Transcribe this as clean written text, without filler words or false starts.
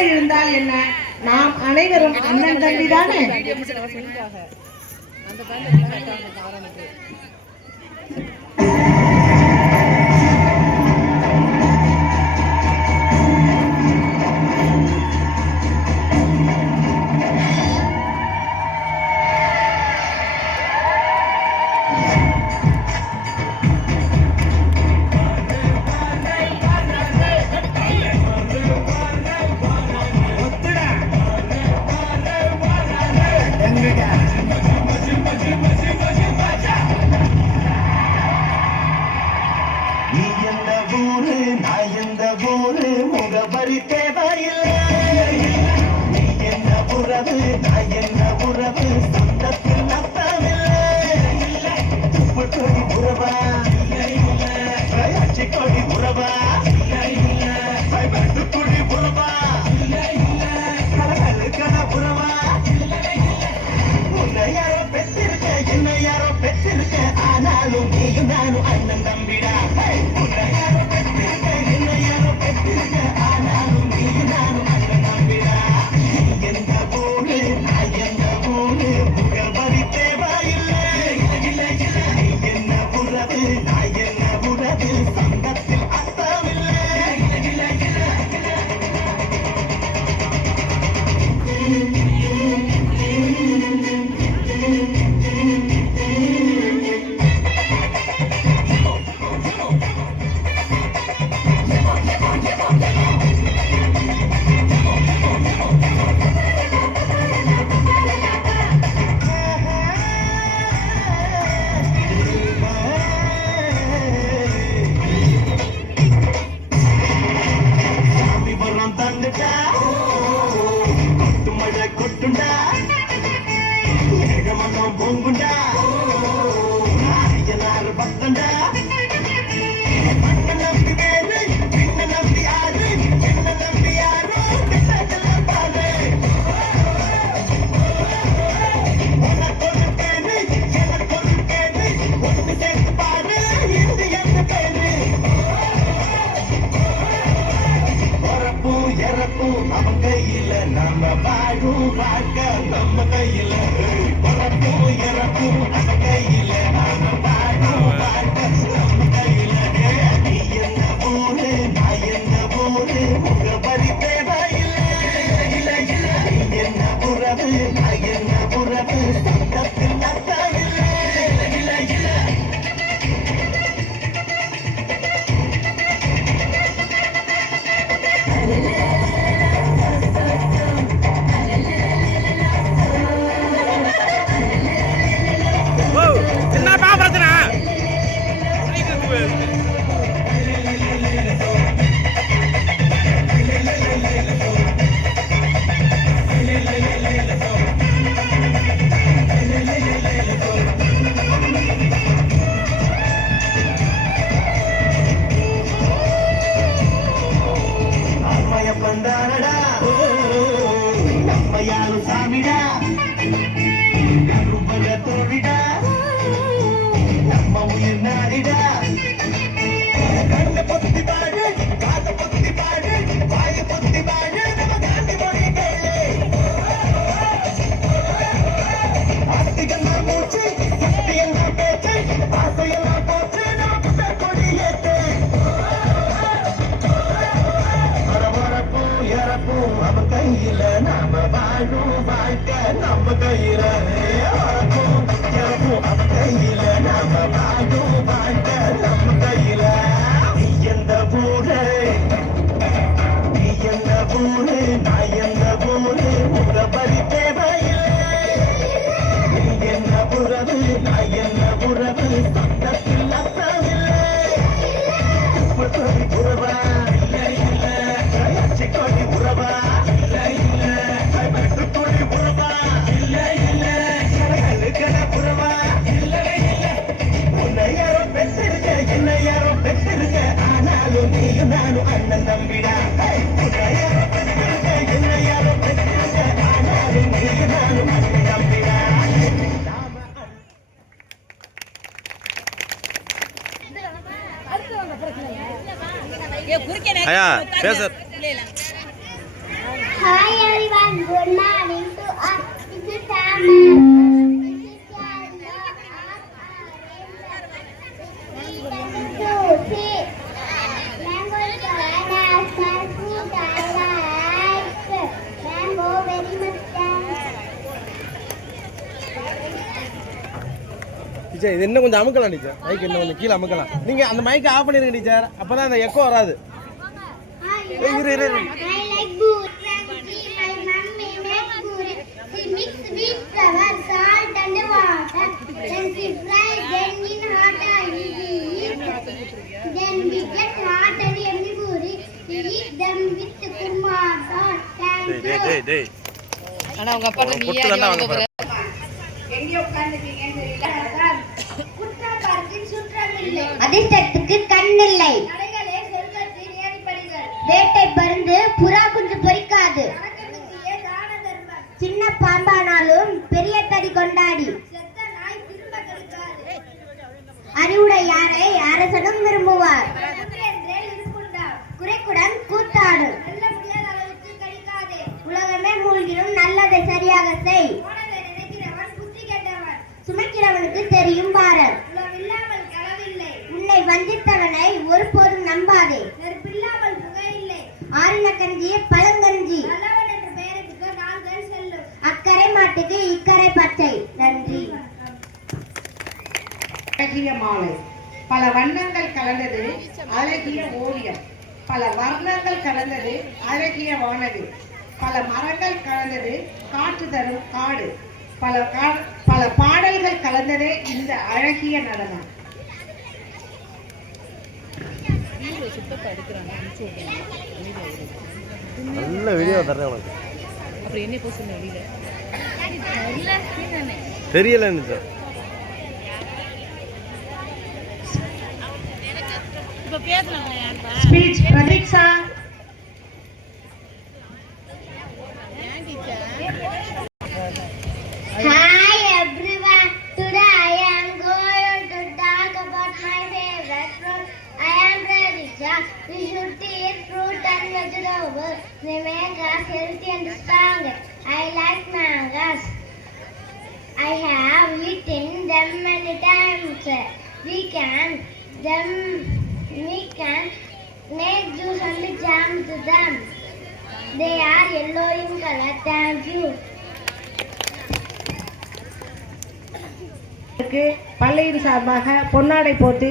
யாரை இருந்தால் என்ன, நாம் அனைவரும் அண்ணன் தம்பி தானே. முகவரி தேவையில்லை. நீ என்ன உறவு நான் என்ன உறவு சொந்தத்தில் அர்த்தமில்லை. துப்பு கொடி உறவா அச்சி கொடி உறவா வெட்டுக்குடி உறவா கலகல உறவா. உன்னை யாரோ பெற்றிருக்க என்னை யாரோ பெற்றிருக்க, ஆனாலும் நீயும் நானும் அண்ணன் தம்பிடா. உன்னை யாரோ பெற்றிருக்க என்னை யாரோ பெற்றிருக்க, ஆனாலும் நீயும் நானும் அண்ணன் தம்பிடா. எந்த ஊரு நான் எந்த ஊரு முகவரி தேவையில்லை. என்ன உறவு நான் என்ன உறவு சொந்தத்தில் அர்த்தமில்லை. கொட்டுண்டா ஏகமனம் பொங்குண்டா நாரியனார் பக்தண்டா. மண்ண நம்பி வேறு பின்ன நம்பி ஆறு என்ன நம்பி யாரோ பின்னெல்லாம் பாரு. உனக்கு ஒரு பேரு எனக்கு ஒரு பேரு ஒன்று சேர்த்து பாரு இது எந்த பேரு. பொறப்பு இறப்பு அவன் கையில நம்ம வாழும் வாழ்க்கை நம்ம கையில. பொறப்பு இறப்பு அவன் கையில நம்ம வாழும் வாழ்க்கை நம்ம கையில. நீ என்ன ஊரு நான் என்ன ஊரு முகவரி தேவையில்லை. நீ என்ன உறவு நான் என்ன உறவு சொந்தத்தில் அர்த்தமில்லை. வந்தானடா நம்ம யாரும் சாமிடா கரும்பல தோழிடா நம்ம உயிர் நாடிடா. கண்ண பொத்தி பாடு காத பொத்தி பாடு வாய பொத்தி பாடு நம்ம காந்தி மொழி கேளு. ஆஸ்திகள்லாம் மூச்சு சக்தியெல்லாம் பேச்சு ஆசையெல்லாம் போச்சு நம்ம கொடி ஏற்று. அவன் கையில நாம வாழும் வாழ்க்கை நம்ம கையில. அவன் கையில நாம வாழும் வாழ்க்கை நம்ம கையில. நீ எந்த ஊரு நீ எந்த ஊரு நான் எந்த ஊரு முகவரி தேவையில்லை. நீ என்ன உறவு நான் என்ன உறவு சொந்தத்தில் அர்த்தமில்லை. உறவா கொடி உறவா வெட்டுக்கொடி உறவா உறவா. உன்னை யாரோ பெற்றிருக்க என்னை யாரோ பெற்றிருக்க, ஆனாலும் நீயும் நானும் அண்ணன் தம்பிடா. உன்னை யாரோ பெற்றிருக்க என்னை யாரோ பெற்றிருக்க, ஆனாலும் நீயும் நானும் அண்ணன் தம்பிடா. ஐயா பேச டீச்சர் இது இன்னும் கொஞ்சம் அமுக்கலாம் டீச்சர், மைக் இன்னும் கொஞ்சம் கீழே அமுக்கலாம். நீங்க அந்த மைக்கை ஆஃப் பண்ணிருங்க டீச்சர், அப்பதான் அந்த எக்கோ வராது. இரு இரு இரு. I like buri. My mummy makes buri. She mixes wheat flour, salt and water. Then she fries them in hot oil. We eat. Then we get hot and yummy buri. We eat them with kurma sauce. Thank you. டேய் ஆனா உங்க அப்பா நீ பொட்டு தான வாங்க போற. எங்க உட்கார்ந்துட்டீங்கன்னு தெரியல. குற்றப்பார்க்கின் சுற்றமில்லை. அதிர்ஷ்டத்துக்கு கண்ணில்லை. நடைகளே சொல்வதில் ஏறிப்படிகள். வேட்டை பருந்து புறா குஞ்சு பொறிக்காது. சின்ன பாம்பானாலும் பெரிய தடி கொண்டாடி. அறிவுடை யாரை அரசனும் விரும்புவார். குறைக்குடன் கூத்தாடும். உலகமே மூழ்கினும் நல்லதை சரியாக செய். சுமைக்கிறவனுக்கு தெரியும் பாரல். உன்னை வஞ்சித்தவனை ஒருபோதும் நம்பாதே. ஆறின கஞ்சி பழங்கஞ்சி. அக்கறை மாட்டுக்கு இக்கரை பச்சை. நன்றி. அழகிய மாலை, பல வண்ணங்கள் கலந்தது அழகிய ஓவியம். பல வர்ணங்கள் கலந்தது அழகிய வானது. பல மரங்கள் கலந்தது காற்று தரும் காடு. பல பாடல்கள் கலந்ததே இந்த அழகிய நடனம். நல்ல வீடியோ தரேன் உனக்கு. அப்புறம் என்ன போய் சொன்ன வெளியில தெரியலன்னு sir. Speech Pratiksha. Hi everyone. Today I am going to talk about my favorite fruit. I am Pradeeksha. We should eat fruit and vegetables. They make us healthy and strong. I like mangoes. I have eaten them many times. We can make juice and jam to them. They are yellow in color. Thank you. பள்ளியின் சார்பாக பொன்னாடை போட்டு